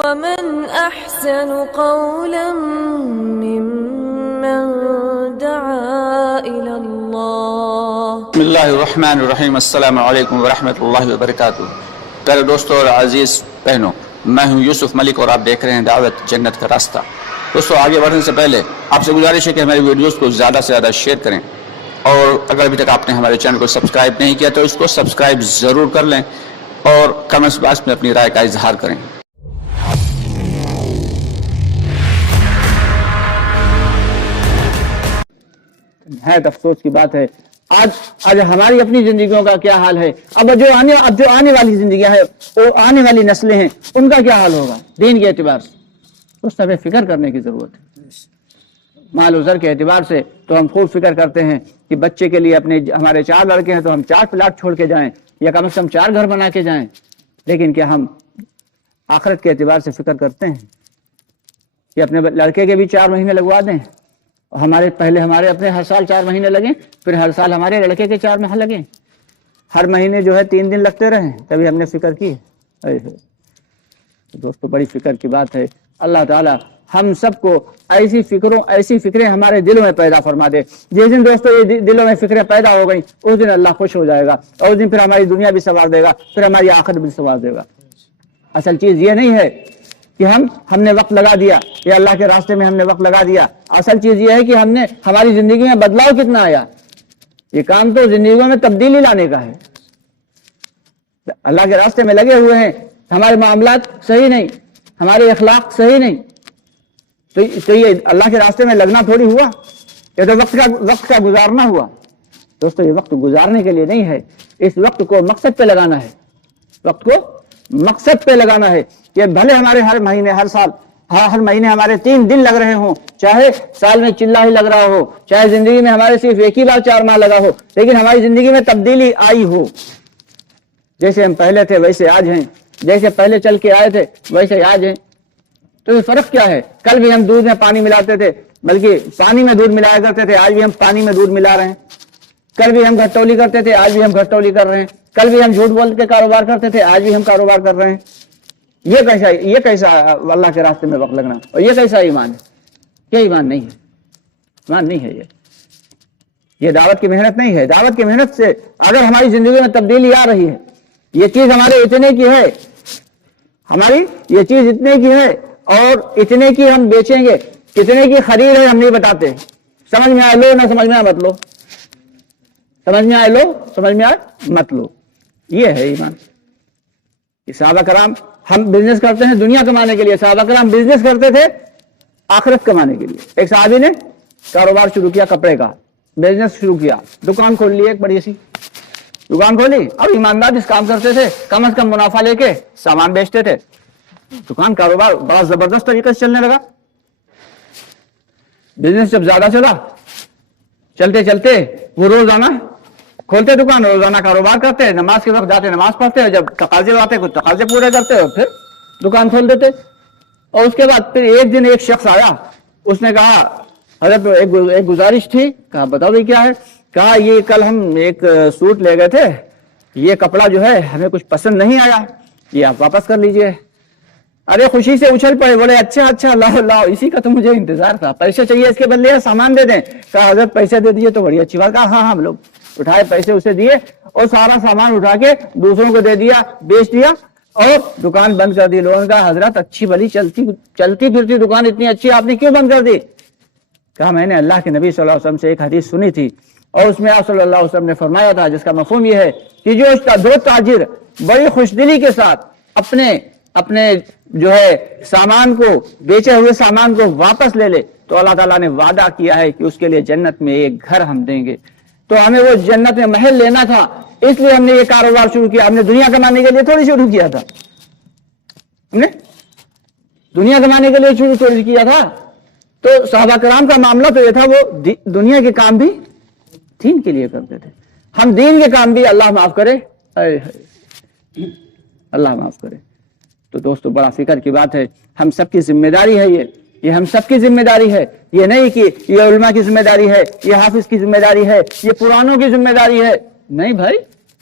ومن أحسن قولا ممن دعا إلى الله. بسم اللہ الرحمن الرحیم. السلام علیکم ورحمۃ اللہ وبرکاتہ. پیارے دوستوں اور عزیز بہنوں، میں ہوں یوسف ملک اور آپ دیکھ رہے ہیں دعوت جنت کا راستہ. دوستوں، آگے بڑھنے سے پہلے آپ سے گزارش ہے کہ ہماری ویڈیوز کو زیادہ سے زیادہ شیئر کریں، اور اگر ابھی تک آپ نے ہمارے چینل کو سبسکرائب نہیں کیا تو اس کو سبسکرائب ضرور کر لیں اور کمنٹس باکس میں اپنی رائے کا اظہار کریں. نہایت افسوس کی بات ہے آج ہماری اپنی زندگیوں کا کیا حال ہے. اب جو آنے والی زندگیاں ہیں، وہ آنے والی نسلیں ہیں، ان کا کیا حال ہوگا دین کے اعتبار سے. اس ہمیں فکر کرنے کی ضرورت ہے. مال و زر کے اعتبار سے تو ہم خوب فکر کرتے ہیں کہ بچے کے لیے ہمارے 4 لڑکے ہیں تو ہم 4 پلاٹ چھوڑ کے جائیں یا کم از کم 4 گھر بنا کے جائیں. لیکن کیا ہم آخرت کے اعتبار سے فکر کرتے ہیں کہ اپنے لڑکے کے بھی 4 مہینے لگوا دیں؟ پہلے ہمارے اپنے ہر سال 4 مہینے لگیں، پھر ہر سال ہمارے لڑکے کے 4 مہینے لگیں، ہر مہینے جو ہے 3 دن لگتے رہیں. کبھی ہم نے فکر کی؟ دوستو، بڑی فکر کی بات ہے. اللہ تعالی ہم سب کو ایسی فکریں ہمارے دلوں میں پیدا فرما دے. جس دن دوستو یہ دلوں میں فکریں پیدا ہو گئیں، اس دن اللہ خوش ہو جائے گا، اور اس دن پھر ہماری دنیا بھی سنوار دے گا، پھر ہماری آخرت بھی سنوار دے گا. اصل چیز یہ نہیں ہے کہ ہم نے وقت لگا دیا یا اللہ کے راستے میں ہم نے وقت لگا دیا. اصل چیز یہ ہے کہ ہماری زندگی میں بدلاؤ کتنا آیا. یہ کام تو زندگیوں میں تبدیلی لانے کا ہے. اللہ کے راستے میں لگے ہوئے ہیں، ہمارے معاملات صحیح نہیں، ہمارے اخلاق صحیح نہیں، تو یہ اللہ کے راستے میں لگنا تھوڑی ہوا. یہ تو وقت کا گزارنا ہوا. دوستو، یہ وقت گزارنے کے لیے نہیں ہے، اس وقت کو مقصد پہ لگانا ہے. وقت کو مقصد پہ لگانا ہے کہ بھلے ہمارے ہر مہینے ہمارے 3 دن لگ رہے ہوں، چاہے سال میں چلا ہی لگ رہا ہو، چاہے زندگی میں ہمارے صرف ایک ہی بار 4 ماہ لگا ہو، لیکن ہماری زندگی میں تبدیلی آئی ہو. جیسے ہم پہلے تھے ویسے آج ہیں، جیسے پہلے چل کے آئے تھے ویسے آج ہیں. تو یہ فرق کیا ہے؟ کل بھی ہم دودھ میں پانی ملاتے تھے، بلکہ پانی میں دودھ ملایا کرتے تھے، آج بھی ہم پانی میں دودھ ملا رہے ہیں. کل بھی ہم گھٹولی کرتے تھے، آج بھی ہم گھٹولی کر رہے ہیں. کل بھی ہم جھوٹ بول کے کاروبار کرتے تھے، آج بھی ہم کاروبار کر رہے ہیں. یہ کیسا اللہ کے راستے میں وقت لگنا، اور یہ کیسا ایمان ہے؟ یہ ایمان نہیں ہے. ایمان نہیں ہے. یہ دعوت کی محنت نہیں ہے. دعوت کی محنت سے اگر ہماری زندگی میں تبدیلی آ رہی ہے، یہ چیز ہمارے اتنے کی ہے، ہماری یہ چیز اتنے کی ہے، اور اتنے کی ہم بیچیں گے، کتنے کی خرید ہے ہم نہیں بتاتے. سمجھ میں آئے لو، نہ سمجھ میں آئے مت لو. سمجھ میں آئے لو، سمجھ میں آئے مت لو. یہ ہے ایمان. صحابہ کرام ہم بزنس کرتے ہیں دنیا کمانے کے لیے، صحابہ کرام بزنس کرتے تھے آخرت کمانے کے لیے. ایک صحابی نے کاروبار شروع کیا، کپڑے کا بزنس شروع کیا، دکان کھول لی، ایک بڑی سی دکان کھولی، اور ایماندار اس کام کرتے تھے، کم از کم منافع لے کے سامان بیچتے تھے. دکان کاروبار بڑا زبردست طریقے سے چلنے لگا. بزنس جب زیادہ چلا، چلتے چلتے وہ روزانہ کھولتے دکان، روزانہ کاروبار کرتے، نماز کے وقت جاتے نماز پڑھتے، جب تقاضے آتے کچھ تقاضے پورے کرتے اور پھر دکان کھول دیتے. اور اس کے بعد پھر ایک دن ایک شخص آیا، اس نے کہا حضرت ایک گزارش تھی. کہا بتاؤ بھائی کیا ہے؟ کہا یہ کل ہم ایک سوٹ لے گئے تھے، یہ کپڑا جو ہے ہمیں کچھ پسند نہیں آیا، یہ آپ واپس کر لیجئے. ارے خوشی سے اچھل پڑے، بولے اچھا اللہ اسی کا تو مجھے انتظار تھا، پیسے چاہیے اس کے بدلے سامان دے دیں. کہا حضرت پیسے دے دیے تو بڑی اچھی بات. کہا ہاں ہم لوگ اٹھائے پیسے اسے دیے اور سارا سامان اٹھا کے دوسروں کو دے دیا، بیچ دیا اور دکان بند کر دی. لوگوں نے کہا حضرت اچھی بلی چلتی پھرتی دکان اتنی اچھی آپ نے کیوں بند کر دی؟ کہا میں نے اللہ کے نبی صلی اللہ علیہ وسلم سے ایک حدیث سنی تھی، اور اس میں آپ صلی اللہ علیہ وسلم نے فرمایا تھا، جس کا مفہوم یہ ہے کہ جو 2 تاجر بڑی خوش دلی کے ساتھ اپنے جو ہے سامان کو، بیچے ہوئے سامان کو واپس لے لے تو اللہ تعالیٰ نے وعدہ کیا ہے کہ اس کے لیے جنت میں ایک گھر ہم دیں گے. تو ہمیں وہ جنت میں محل لینا تھا، اس لیے ہم نے یہ کاروبار شروع کیا. ہم نے دنیا کمانے کے لیے تھوڑی شروع کیا تھا، ہم نے دنیا کمانے کے لیے شروع کیا تھا. تو صحابہ کرام کا معاملہ تو یہ تھا، وہ دنیا کے کام بھی دین کے لیے کرتے تھے. ہم دین کے کام بھی، اللہ معاف کرے، اللہ معاف کرے. تو دوستو بڑا فکر کی بات ہے. ہم سب کی ذمہ داری ہے یہ ہم سب کی ذمہ داری ہے. یہ نہیں کہ یہ علماء کی ذمہ داری ہے، یہ حافظ کی ذمہ داری ہے، یہ پرانوں کی ذمہ داری ہے. نہیں بھائی،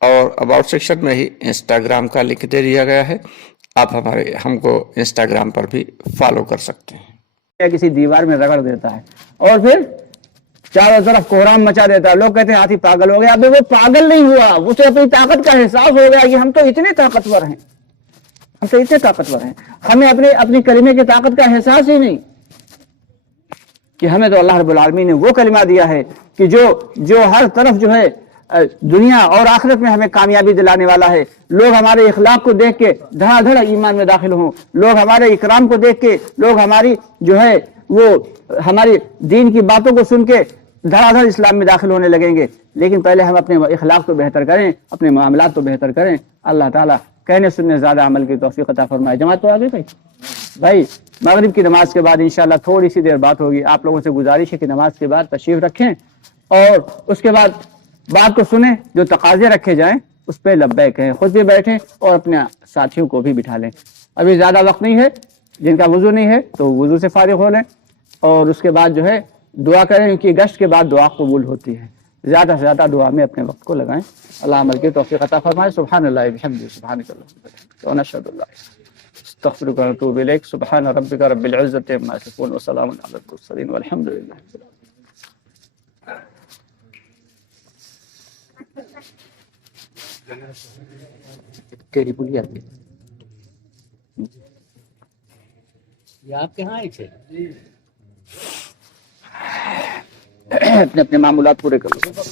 اور اباؤٹ سیکشن میں ہی انسٹاگرام کا لنک دے دیا گیا ہے، آپ ہم کو انسٹاگرام پر بھی فالو کر سکتے ہیں۔ یا کسی دیوار میں رگڑ دیتا ہے اور پھر چاروں طرف کوہرام مچا دیتا ہے، لوگ کہتے ہیں ہاتھی پاگل ہو گیا۔ ابھی وہ پاگل نہیں ہوا، اسے اپنی طاقت کا احساس ہو گیا کہ ہم تو اتنے طاقتور ہیں، ہم تو اتنے طاقتور ہیں، ہمیں اپنی کلمے کی طاقت کا احساس ہی نہیں کہ ہمیں تو اللہ رب العالمین نے وہ کلمہ دیا ہے کہ جو ہر طرف جو ہے دنیا اور آخرت میں ہمیں کامیابی دلانے والا ہے۔ لوگ ہمارے اخلاق کو دیکھ کے دھڑا دھڑ ایمان میں داخل ہوں، لوگ ہمارے اکرام کو دیکھ کے، لوگ ہماری جو ہے وہ ہماری دین کی باتوں کو سن کے دھڑا دھڑ اسلام میں داخل ہونے لگیں گے۔ لیکن پہلے ہم اپنے اخلاق کو بہتر کریں، اپنے معاملات کو بہتر کریں۔ اللہ تعالیٰ کہنے سننے زیادہ عمل کی توفیق عطا فرمائے۔ جماعت تو آگے بھائی مغرب کی نماز کے بعد انشاءاللہ تھوڑی سی دیر بات ہوگی، آپ لوگوں سے گزارش ہے کہ نماز کے بعد تشریف رکھیں اور اس کے بعد بات کو سنیں، جو تقاضے رکھے جائیں اس پہ لبیک کہیں، خود بھی بیٹھیں اور اپنے ساتھیوں کو بھی بٹھا لیں۔ ابھی زیادہ وقت نہیں ہے، جن کا وضو نہیں ہے تو وضو سے فارغ ہو لیں اور اس کے بعد جو ہے دعا کریں، کیونکہ گشت کے بعد دعا قبول ہوتی ہے۔ زیادہ سے زیادہ دعا میں اپنے وقت کو لگائیں۔ اللہ عمل کی توفیق عطا فرمائے۔ سبحان اللہ بحمدہ، سبحانک اللہم ونشہد ان لا الہ الا انت استغفرک ونتوب الیک۔ سبحان ربک رب العزۃ عما یصفون وسلام علی المرسلین والحمد للہ۔ کیڑی پولی آتی یہ آپ کے ہاں ہی تھے؟ اپنے معمولات پورے کر لو۔